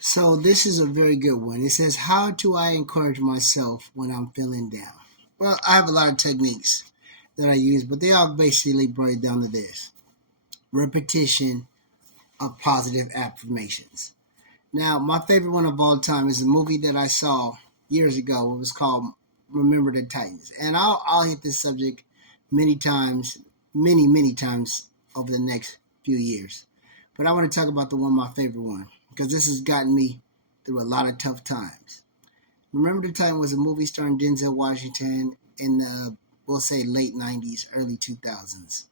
So this is a very good one. It says, how do I encourage myself when I'm feeling down? Well, I have a lot of techniques that I use, but they all basically break down to this: repetition of positive affirmations. Now, my favorite one of all time is a movie that I saw years ago. It was called Remember the Titans. And I'll hit this subject many times, many times over the next few years. But I want to talk about the one, my favorite one, because this has gotten me through a lot of tough times. Remember the Titans was a movie starring Denzel Washington in the, we'll say, late 90s, early 2000s.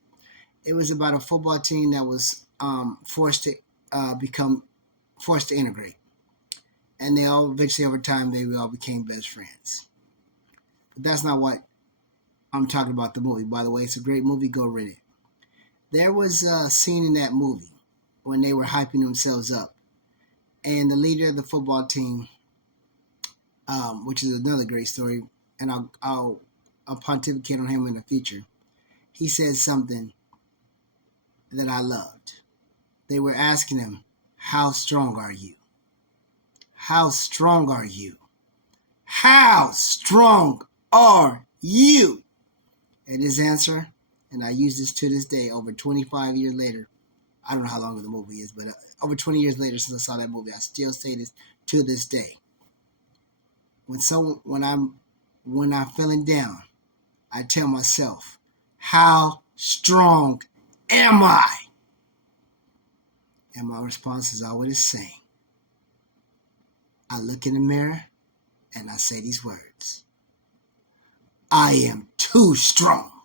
It was about a football team that was forced to integrate, and they all eventually over time they all became best friends. But that's not what I'm talking about. The movie, by the way, it's a great movie. Go read it. There was a scene in that movie when they were hyping themselves up, and the leader of the football team, which is another great story, and I'll pontificate on him in the future. He said something that I loved. They were asking him, "How strong are you? How strong are you? How strong are you?" And his answer, and I use this to this day, over 25 years later. I don't know how long the movie is, but over 20 years later since I saw that movie, I still say this to this day. When I'm feeling down, I tell myself, "How strong am I?" And my response is always the same. I look in the mirror and I say these words: I am too strong.